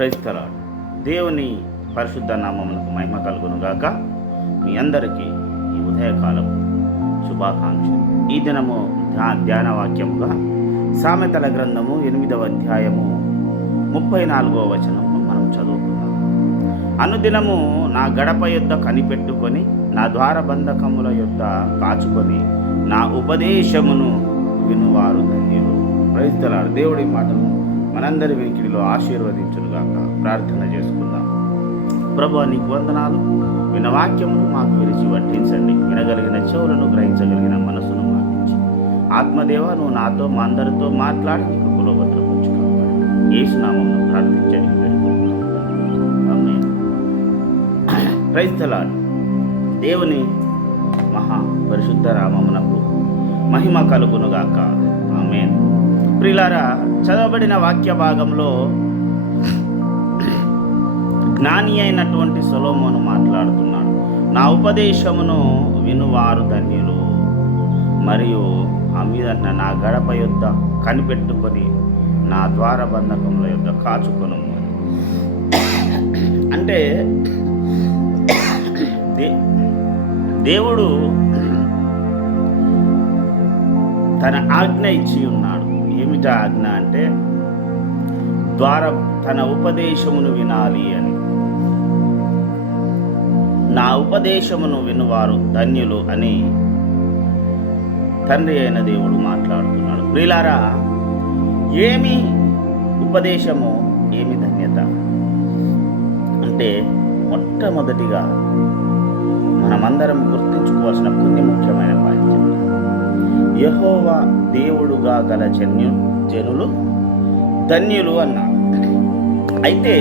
Praise the Lord. దేవుని పరిశుద్ధ నామమునకు మహిమ కలుగును గాక. మీ అందరికీ ఈ ఉదయకాలం శుభాకాంక్షలు. ఈ దినము ధ్యాన వాక్యముగా సామెతల గ్రంథము 8వ అధ్యాయము 34వ వచనము మనం చదువుకున్నాం. అనుదినము నా గడప యొద్ద కనిపెట్టుకొని, నా ద్వారబంధకముల యొద్ద కాచుకొని, నా ఉపదేశమును వినువారు ధన్యులు. Praise the Lord. దేవుడి మాటలు మనందరి వెనుకిడిలో ఆశీర్వదించునుగాక. ప్రార్థన చేసుకుందాం. ప్రభువా, నీకు వందనాలు. విన్న వాక్యమును మాకు విరిచి వడ్డించండి. వినగలిగిన చెవులను, గ్రహించగలిగిన మనసును మాకించి, ఆత్మదేవ నువ్వు నాతో మా అందరితో మాట్లాడి నీ కృపలో భద్రపరుచుకోవాలి. యేసు నామమున ప్రార్థించండి, వేడుకుంటున్నాం. ఆమేన్. Praise the Lord. దేవుని మహా పరిశుద్ధ నామమునకు మహిమ కలుగునుగాక. ఆమేన్. ప్రియులారా, చదవబడిన వాక్య భాగంలో జ్ఞాని అయినటువంటి సొలొమోను మాట్లాడుతున్నాడు. నా ఉపదేశమును వినువారు ధన్యులు, మరియు ఆ మీద నా గడప యొద్ద కనిపెట్టుకొని, నా ద్వారబంధకముల యొద్ద కాచుకొను. అంటే దేవుడు తన ఆజ్ఞ ఇచ్చి ఉన్నాడు. ఏమిటా ఆజ్ఞ అంటే, తన ఉపదేశమును వినాలి అని. నా ఉపదేశమును వినువారు ధన్యులు అని తండ్రి అయిన దేవుడు మాట్లాడుతున్నాడు. ప్రియులారా, ఏమి ఉపదేశము, ఏమి ధన్యత అంటే, మొట్టమొదటిగా మనమందరం గుర్తుంచుకోవాల్సిన కొన్ని ముఖ్యమైన పాయింట్స్. యెహోవా దేవుడుగా గల జనులు ధన్యులు అన్నాడు. అయితే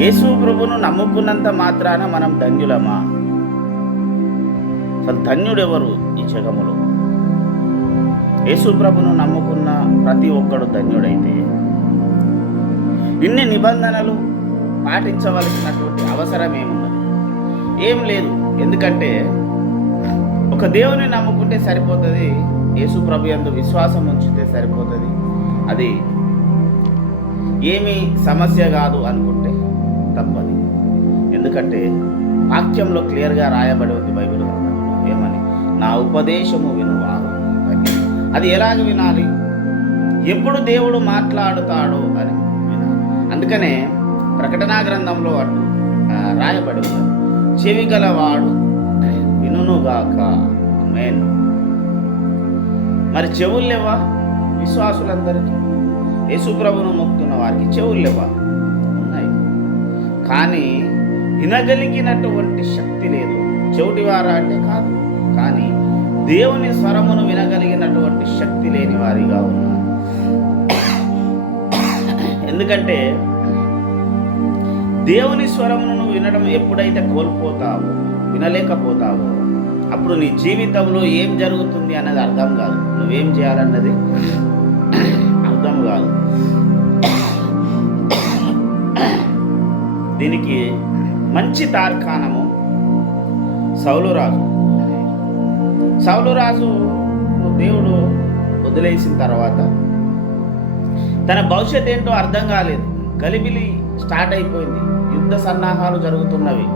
యేసు ప్రభువును నమ్ముకున్నంత మాత్రాన మనం ధన్యులమా? అసలు ధన్యుడెవరు ఈ జగములో? యేసు ప్రభువును నమ్ముకున్న ప్రతి ఒక్కడు ధన్యుడైతే, ఇన్ని నిబంధనలు పాటించవలసినటువంటి అవసరం ఏమున్నది? ఏం లేదు. ఎందుకంటే ఒక దేవుని నమ్ముకుంటే సరిపోతుంది, యేసు ప్రభు యందు విశ్వాసం ఉంచితే సరిపోతుంది, అది ఏమీ సమస్య కాదు అనుకుంటే తప్పది. ఎందుకంటే వాక్యంలో క్లియర్గా రాయబడి ఉంది బైబిల్ గ్రంథంలో. ఏమని? నా ఉపదేశము వినువారు. అది ఎలాగ వినాలి? ఎప్పుడు దేవుడు మాట్లాడుతాడో అని వినాలి. అందుకనే ప్రకటనా గ్రంథంలో అటు రాయబడి ఉంది, చెవి గలవాడు వినుగాక. ఆమేన్. మరి చెవులు లేవా విశ్వాసులందరికీ? యేసు ప్రభువును మొక్కుతున్న వారికి చెవులు లేవా? ఉన్నాయి. కానీ వినగలిగినటువంటి శక్తి లేదు. చెవిటివారా అంటే కాదు, కానీ దేవుని స్వరమును వినగలిగినటువంటి శక్తి లేని వారిగా ఉన్నారు. ఎందుకంటే దేవుని స్వరమును నువ్వు వినడం ఎప్పుడైతే కోల్పోతావో, వినలేకపోతావో, అప్పుడు నీ జీవితంలో ఏం జరుగుతుంది అన్నది అర్థం కాదు. నువ్వేం చేయాలన్నది అర్థం కాదు. దీనికి మంచి తార్కాణము సౌలు రాజు దేవుడు వదిలేసిన తర్వాత తన భవిష్యత్ ఏంటో అర్థం కాలేదు. గలిబిలి స్టార్ట్ అయిపోయింది. యుద్ధ సన్నాహాలు జరుగుతున్నవి.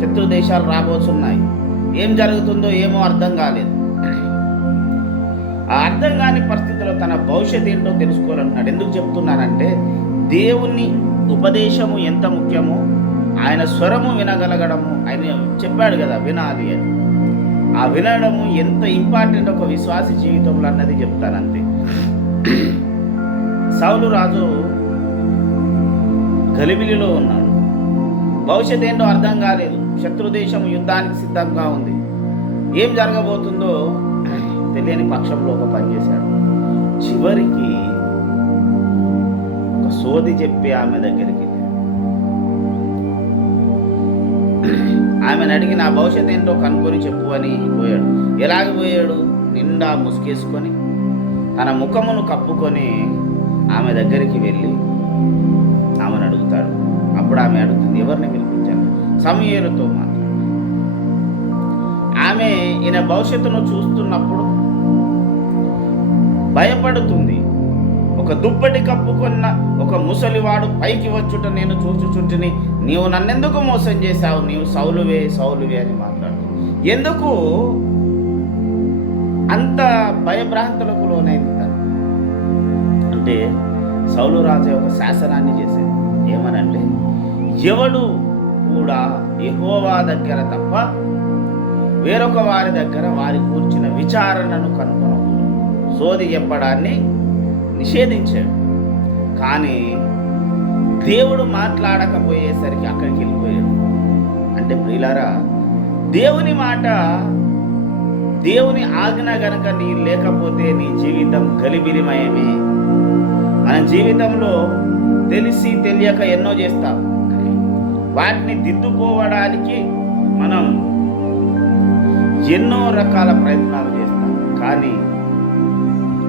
శత్రు దేశాలు రాబోతున్నాయి. ఏం జరుగుతుందో ఏమో అర్థం కాలేదు. ఆ అర్థం కాని పరిస్థితిలో తన భవిష్యత్ ఏంటో తెలుసుకోవాలన్నాడు. ఎందుకు చెప్తున్నానంటే, దేవుని ఉపదేశము ఎంత ముఖ్యమో, ఆయన స్వరము వినగలగడము, ఆయన చెప్పాడు కదా వినాలి అని. ఆ వినడము ఎంత ఇంపార్టెంట్ ఒక విశ్వాసి జీవితంలో అన్నది చెప్తానంతే. సౌలు రాజు గలిబిలిలో ఉన్నాడు. భవిష్యత్ ఏంటో అర్థం కాలేదు. శత్రుదేశం యుద్ధానికి సిద్ధంగా ఉంది. ఏం జరగబోతుందో తెలియని పక్షంలో ఒక పని చేశాడు. చివరికి ఒక సోది చెప్పి ఆమె దగ్గరికి ఆమెను అడిగి, నా భవిష్యత్ ఏంటో కనుక్కొని చెప్పు అని పోయాడు. ఎలాగ పోయాడు? నిండా ముసుగేసుకొని తన ముఖమును కప్పుకొని ఆమె దగ్గరికి వెళ్ళి ఆమెను అడుగుతాడు. అప్పుడు ఆమె అడుగుతుంది, ఎవరిని పిలిపించాను? సమూయేలుతో మాట్లాడు. ఆమె ఈయన భవిష్యత్తును చూస్తున్నప్పుడు భయపడుతుంది. ఒక దుప్పటి కప్పుకున్న ఒక ముసలివాడు పైకి వచ్చుట నేను చూచుచుంటిని, నీవు నన్నెందుకు మోసం చేశావు, నీవు సౌలువే సౌలువే అని మాట్లాడుతూ ఎందుకు అంత భయభ్రాంతులకు లోనైంది? అంటే సౌలు రాజు ఒక శాసనాన్ని చేసేది ఏమనంటే, ఎవడు కూడా యెహోవా దగ్గర తప్ప వేరొక వారి దగ్గర వారి కూర్చిన విచారణను కనుగొనకూడదు, సోది చెప్పడాన్ని నిషేధించాడు. కానీ దేవుడు మాట్లాడకపోయేసరికి అక్కడికి వెళ్ళిపోయాడు. అంటే ప్రియులారా, దేవుని మాట, దేవుని ఆజ్ఞ గనక నీ లేకపోతే నీ జీవితం గలిబిలిమయమే. మన జీవితంలో తెలిసి తెలియక ఎన్నో చేస్తాం, వాటిని దిద్దుకోవడానికి మనం ఎన్నో రకాల ప్రయత్నాలు చేస్తాం. కానీ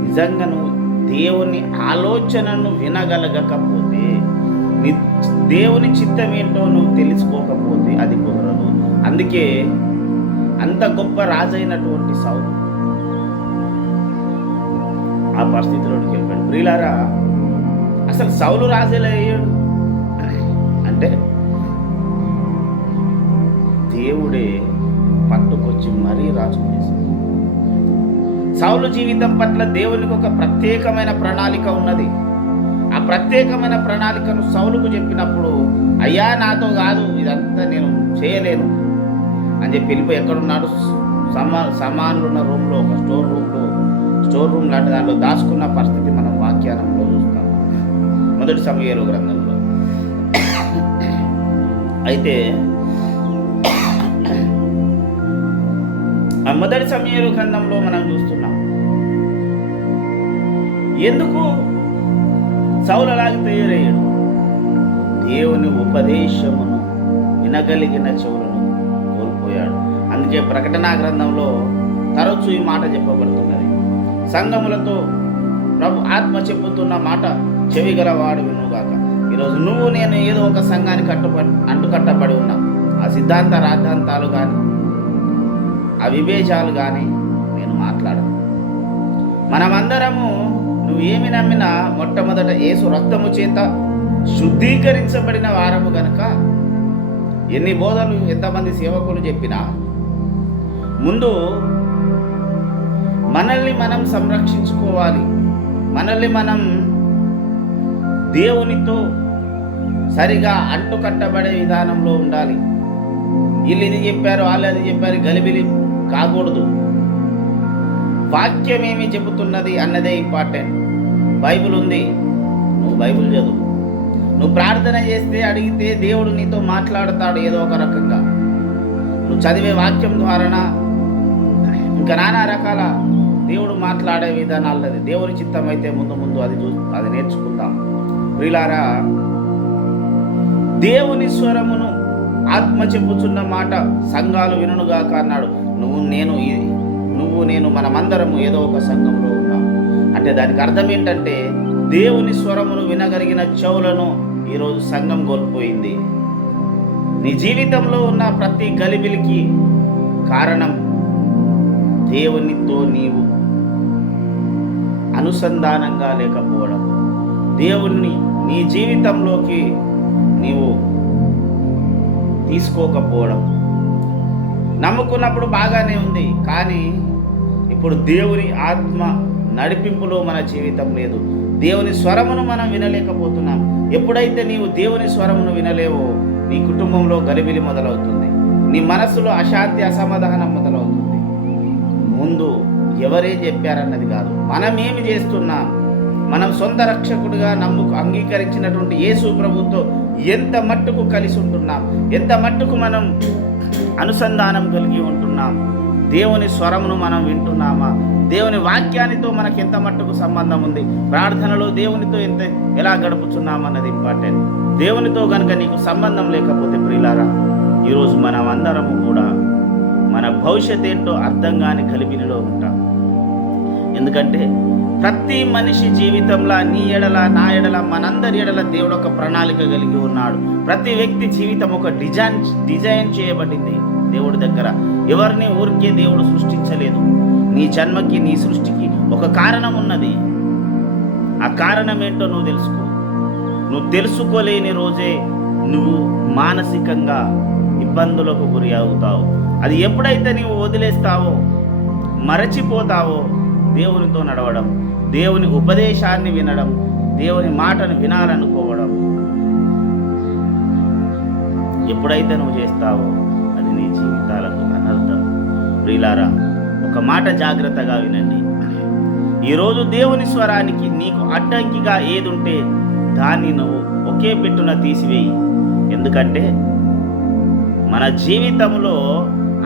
నిజంగా నువ్వు దేవుని ఆలోచనను వినగలగకపోతే, దేవుని చిత్తం ఏంటో నువ్వు తెలుసుకోకపోతే అది కుదరదు. అందుకే అంత గొప్ప రాజైనటువంటి సౌలు ఆ పరిస్థితిలోకి వెళ్ళిపోయాడు. ప్రియులారా, అసలు సౌలు రాజులు అయ్యాడు అంటే దేవుడే పట్టుకొచ్చి మరీ రాజు చేశాడు. సౌలు జీవితం పట్ల దేవునికి ఒక ప్రత్యేకమైన ప్రణాళిక ఉన్నది. ఆ ప్రత్యేకమైన ప్రణాళికను సౌలుకు చెప్పినప్పుడు, అయ్యా నాతో కాదు, ఇదంతా నేను చేయలేను అని చెప్పి వెళ్ళిపోయి ఎక్కడున్నాడు, సామాన్లు ఉన్న రూమ్లో, ఒక స్టోర్ రూమ్ లాంటి దాంట్లో దాచుకున్న పరిస్థితి మనం వాక్యానంలో చూస్తాం, మొదటి సమూయేలు గ్రంథంలో. అయితే ఆ మొదటి సమూయేలు గ్రంథంలో మనం చూస్తున్నాం ఎందుకు సౌలు అలాగే తయారయ్యాడు. దేవుని ఉపదేశమును వినగలిగిన చెవులను కోల్పోయాడు. అందుకే ప్రకటనా గ్రంథంలో తరచూ ఈ మాట చెప్పబడుతున్నది, సంఘములతో ప్రభు ఆత్మ చెప్పుతున్న మాట చెవిగలవాడు వినుగాక. ఈరోజు నువ్వు నేను ఏదో ఒక సంఘానికి అంటుకట్టబడి ఉన్నాం. ఆ సిద్ధాంత రాద్ధాంతాలు కానీ ఆ విభేజాలు కానీ నేను మాట్లాడను. మనమందరము నువ్వు ఏమి నమ్మినా మొట్టమొదట యేసు రక్తము చేత శుద్ధీకరించబడిన వారము గనుక ఎన్ని బోధలు ఎంతమంది సేవకులు చెప్పినా ముందు మనల్ని మనం సంరక్షించుకోవాలి. మనల్ని మనం దేవునితో సరిగా అంటుకట్టబడే విధానంలో ఉండాలి. వీళ్ళు ఇది చెప్పారు, వాళ్ళు అది చెప్పారు, గలిబిలి కాకూడదు. వాక్యం ఏమి చెబుతున్నది అన్నదే ఇంపార్టెంట్. బైబిల్ ఉంది, నువ్వు బైబిల్ చదువు. నువ్వు ప్రార్థన చేస్తే, అడిగితే దేవుడు నీతో మాట్లాడతాడు ఏదో ఒక రకంగా. నువ్వు చదివే వాక్యం ద్వారా ఇంకా నానా రకాల దేవుడు మాట్లాడే విధానాలది. దేవుని చిత్తం అయితే ముందు అది నేర్చుకుందాం. ప్రియులారా, దేవుని స్వరమును ఆత్మ చెప్పుచున్న మాట సంఘాలు వినుగాక అన్నాడు. నువ్వు నేను మనమందరము ఏదో ఒక సంఘంలో ఉన్నాం. అంటే దానికి అర్థం ఏంటంటే, దేవుని స్వరమును వినగలిగిన చెవులను ఈరోజు సంఘం కోల్పోయింది. నీ జీవితంలో ఉన్న ప్రతి గలిబిలికి కారణం దేవునితో నీవు అనుసంధానంగా లేకపోవడం, దేవుణ్ణి నీ జీవితంలోకి నీవు తీసుకోకపోవడం. నమ్ముకున్నప్పుడు బాగానే ఉంది, కానీ ఇప్పుడు దేవుని ఆత్మ నడిపింపులో మన జీవితం లేదు. దేవుని స్వరమును మనం వినలేకపోతున్నాం. ఎప్పుడైతే నీవు దేవుని స్వరమును వినలేవో నీ కుటుంబంలో గలిబిలి మొదలవుతుంది, నీ మనస్సులో అశాంతి అసమాధానం మొదలవుతుంది. ముందు ఎవరేం చెప్పారన్నది కాదు, మనం ఏమి చేస్తున్నాం, మనం సొంత రక్షకుడిగా అంగీకరించినటువంటి యేసు ప్రభుతో ఎంత మట్టుకు కలిసి ఉంటున్నాం, ఎంత మట్టుకు మనం అనుసంధానం కలిగి ఉంటున్నాం, దేవుని స్వరమును మనం వింటున్నామా, దేవుని వాక్యానితో మనకు ఎంత మట్టుకు సంబంధం ఉంది, ప్రార్థనలో దేవునితో ఎలా గడుపుతున్నామన్నది ఇంపార్టెంట్. దేవునితో కనుక నీకు సంబంధం లేకపోతే ప్రియులారా, ఈరోజు మనం అందరము కూడా మన భవిష్యత్ ఏంటో అర్థం కాని గలిబిలిలో ఉంటాం. ఎందుకంటే ప్రతి మనిషి జీవితంలో నీ ఎడల నా ఎడల మనందరి ఎడల దేవుడు ఒక ప్రణాళిక కలిగి ఉన్నాడు. ప్రతి వ్యక్తి జీవితం ఒక డిజైన్ చేయబడింది దేవుడి దగ్గర. ఎవరిని ఊరికే దేవుడు సృష్టించలేదు. నీ జన్మకి నీ సృష్టికి ఒక కారణం ఉన్నది. ఆ కారణం ఏంటో నువ్వు తెలుసుకో. నువ్వు తెలుసుకోలేని రోజే నువ్వు మానసికంగా ఇబ్బందులకు గురి అవుతావు. అది ఎప్పుడైతే నీవు వదిలేస్తావో, మరచిపోతావో, దేవునితో నడవడం, దేవుని ఉపదేశాన్ని వినడం, దేవుని మాటను వినాలనుకోవడం ఎప్పుడైతే నువ్వు చేస్తావో అది నీ జీవితాలకు అనర్థం. ప్రియులారా, ఒక మాట జాగ్రత్తగా వినండి. ఈరోజు దేవుని స్వరానికి నీకు అడ్డంకిగా ఏదుంటే దాన్ని నువ్వు ఒకే పెట్టున తీసివేయి. ఎందుకంటే మన జీవితంలో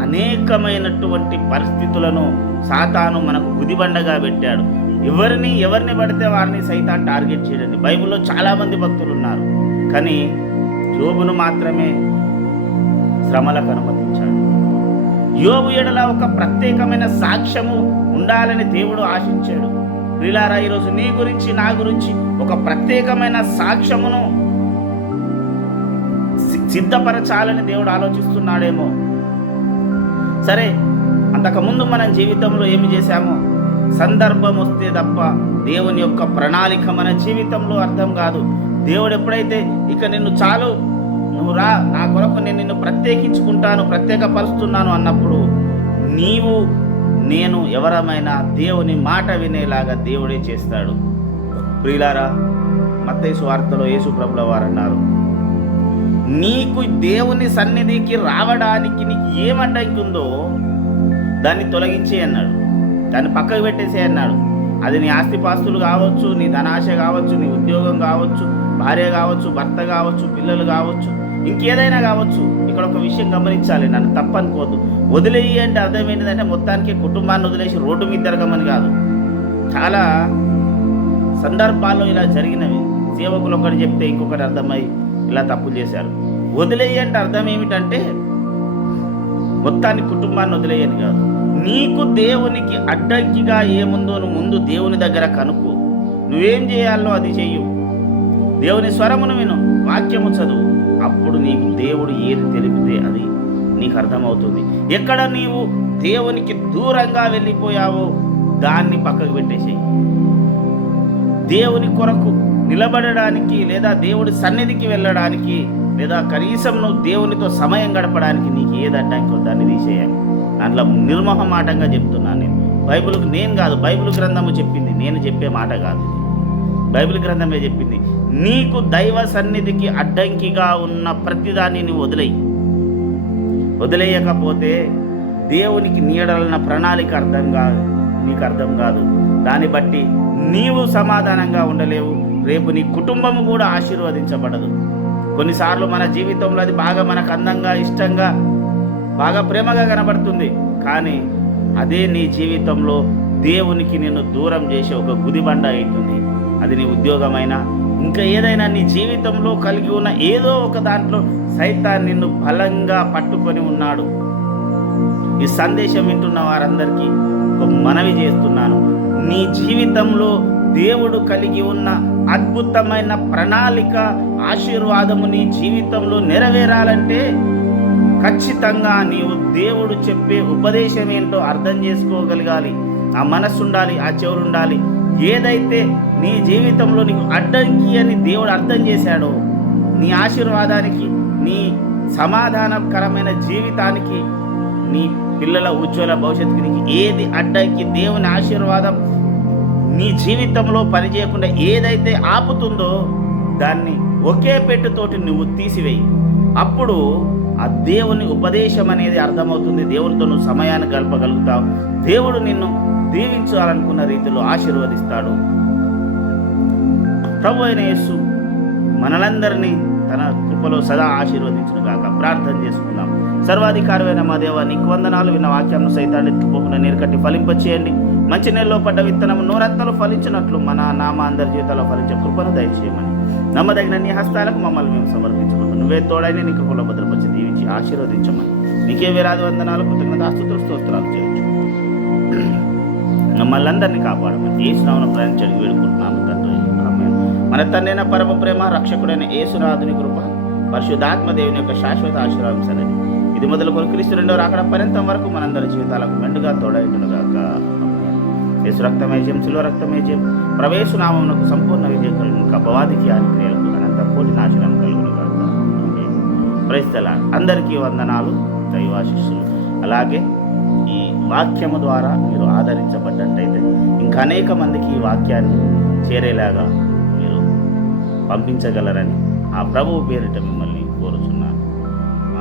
అనేకమైనటువంటి పరిస్థితులను సాతాను మనకు గుదిబండగా పెట్టాడు. ఎవరిని పడితే వారిని సైతాన్ టార్గెట్ చేయడండి. బైబిల్లో చాలామంది భక్తులు ఉన్నారు, కానీ యోబును మాత్రమే శ్రమలకు అనుమతించాడు. యోబు ఎడల ఒక ప్రత్యేకమైన సాక్ష్యము ఉండాలని దేవుడు ఆశించాడు. ప్రియులారా, ఈరోజు నీ గురించి, నా గురించి ఒక ప్రత్యేకమైన సాక్ష్యమును సిద్ధపరచాలని దేవుడు ఆలోచిస్తున్నాడేమో. సరే, అంతకుముందు మన జీవితంలో ఏమి చేశామో సందర్భం వస్తే తప్ప దేవుని యొక్క ప్రణాళిక మన జీవితంలో అర్థం కాదు. దేవుడు ఎప్పుడైతే ఇక నిన్ను చాలు, నువ్వు రా, నా కొరకు నేను నిన్ను ప్రత్యేకించుకుంటాను, ప్రత్యేకపరుస్తున్నాను అన్నప్పుడు నీవు నేను ఎవరమైనా దేవుని మాట వినేలాగా దేవుడే చేస్తాడు. ప్రియులారా, మత్తయి సువార్తలో యేసు ప్రభుల వారు అన్నారు, నీకు దేవుని సన్నిధికి రావడానికి నీకు ఏమడ్డంకి ఉందో దాన్ని తొలగించే అన్నాడు, దాన్ని పక్కకు పెట్టేసే అన్నాడు. అది నీ ఆస్తిపాస్తులు కావచ్చు, నీ ధనాశ కావచ్చు, నీ ఉద్యోగం కావచ్చు, భార్య కావచ్చు, భర్త కావచ్చు, పిల్లలు కావచ్చు, ఇంకేదైనా కావచ్చు. ఇక్కడ ఒక విషయం గమనించాలి, నన్ను తప్పనుకోవద్దు. వదిలేయి అంటే అర్థం ఏంటిదంటే మొత్తానికి కుటుంబాన్ని వదిలేసి రోడ్డు మీద తిరగమని కాదు. చాలా సందర్భాల్లో ఇలా జరిగినవి. సేవకులు ఒకటి చెప్తే ఇంకొకటి అర్థమై ఇలా తప్పులు చేశారు. వదిలేయి అంటే అర్థం ఏమిటంటే మొత్తాన్ని కుటుంబాన్ని వదిలేయని కాదు. నీకు దేవునికి అడ్డంకిగా ఏముందో నువ్వు ముందు దేవుని దగ్గర కనుక్కో. నువ్వేం చేయాలో అది చెయ్యు. దేవుని స్వరమును విను, వాక్యము చదువు. అప్పుడు నీకు దేవుడు ఏది తెలిపితే అది నీకు అర్థమవుతుంది. ఎక్కడ నీవు దేవునికి దూరంగా వెళ్ళిపోయావో దాన్ని పక్కకు పెట్టేసేయి. దేవుని కొరకు నిలబడడానికి, లేదా దేవుడి సన్నిధికి వెళ్ళడానికి, లేదా కనీసం నువ్వు దేవునితో సమయం గడపడానికి నీకు ఏది అడ్డంకో దాన్ని తీసేయాలి. దాంట్లో నిర్మోహమాటంగా చెప్తున్నాను నేను. బైబిల్కి నేను కాదు, బైబిల్ గ్రంథము చెప్పింది, నేను చెప్పే మాట కాదు. బైబిల్ గ్రంథమే చెప్పింది. నీకు దైవ సన్నిధికి అడ్డంకిగా ఉన్న ప్రతిదాన్ని నువ్వు వదిలేయకపోతే దేవునికి నీడలన్న ప్రణాళిక నీకు అర్థం కాదు. దాన్ని బట్టి నీవు సమాధానంగా ఉండలేవు. రేపు నీ కుటుంబము కూడా ఆశీర్వదించబడదు. కొన్నిసార్లు మన జీవితంలో అది బాగా మనకు అందంగా, ఇష్టంగా, బాగా ప్రేమగా కనబడుతుంది, కానీ అదే నీ జీవితంలో దేవునికి నిన్ను దూరం చేసే ఒక గుదిబండ అవుతుంది. అది నీ ఉద్యోగమైనా, ఇంకా ఏదైనా నీ జీవితంలో కలిగి ఉన్న ఏదో ఒక దాంట్లో సైతాన్ నిన్ను బలంగా పట్టుకొని ఉన్నాడు. ఈ సందేశం వింటున్న వారందరికీ ఒక మనవి చేస్తున్నాను. నీ జీవితంలో దేవుడు కలిగి ఉన్న అద్భుతమైన ప్రణాళిక, ఆశీర్వాదము నీ జీవితంలో నెరవేరాలంటే ఖచ్చితంగా నీవు దేవుడు చెప్పే ఉపదేశం ఏంటో అర్థం చేసుకోగలగాలి. ఆ మనస్సు ఉండాలి, ఆ చెవులు ఉండాలి. ఏదైతే నీ జీవితంలో నీకు అడ్డంకి అని దేవుడు అర్థం చేశాడో, నీ ఆశీర్వాదానికి, నీ సమాధానకరమైన జీవితానికి, నీ పిల్లల ఉజ్వల భవిష్యత్తుకి నీకు ఏది అడ్డంకి, దేవుని ఆశీర్వాదం నీ జీవితంలో పనిచేయకుండా ఏదైతే ఆపుతుందో దాన్ని ఒకే పెట్టుతోటి నువ్వు తీసివేయి. అప్పుడు ఆ దేవుని ఉపదేశం అనేది అర్థమవుతుంది. దేవునితో నువ్వు సమయాన్ని గడపగలుగుతావు. దేవుడు నిన్ను దీవించాలనుకున్న రీతిలో ఆశీర్వదిస్తాడు. ప్రభు అయిన యేసు మనలందరినీ తన కృపలో సదా ఆశీర్వదించును గాక. ప్రార్థన చేసుకుందాం. సర్వాధికారమైన మా దేవా, నీకు వందనాలు. విన్న వాక్యాన్ని సైతాన్ని ఎత్తుకుపోకుండా నీరు కట్టి ఫలింపచేయండి. మంచి నెలలో పడ్డ విత్తనము నూరంతలు ఫలించినట్లు మన నామ అందరి జీవితాల్లో ఫలించే కృపను దయచేయమని నమ్మదగిన నీ హస్తాలకు మమ్మల్ని మేము సమర్పించుకుంటాం. నువ్వే తోడైన నీ కృపలో భద్రపరిచి దీవించి ఆశీర్వదించమని నీకే వేలాది వందనాలు, కృతజ్ఞతాస్తుతులు, స్తోత్రాలు చేయొచ్చు. మమ్మల్ని అందరినీ కాపాడమని యేసు నామమున ప్రార్థించి వేడుకుంటున్నాము తండ్రి, ఆమేన్. మన తండ్రైన పరమ ప్రేమ, రక్షకుడైన యేసునాథుని కృప, పరిశుద్ధాత్మ దేవుని యొక్క శాశ్వత ఆశీర్వాదం సరైనది. ఇది మొదలుకొని క్రీస్తు రెండో రాకడ పర్యంతం వరకు మనందరి జీవితాలకు మెండుగా తోడైండును గాక. యేసు రక్తమే జయం, శిలువ రక్తమే జయం. ప్రవేశ నామమునకు సంపూర్ణ విజయం కలుగును. అపవాదికి హాని క్రియలకు అనంత కోటి నాశనం కలుగును గాక. ఆమేన్. Praise the Lord. అందరికీ వందనాలు, దైవాశీస్సులు. అలాగే ఈ వాక్యము ద్వారా మీరు ఆదరించబడ్డట్టయితే ఇంకా అనేక మందికి ఈ వాక్యాన్ని చేరేలాగా మీరు పంపించగలరని ఆ ప్రభువు పేరిట మిమ్మల్ని కోరుచున్నాను.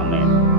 ఆమేన్.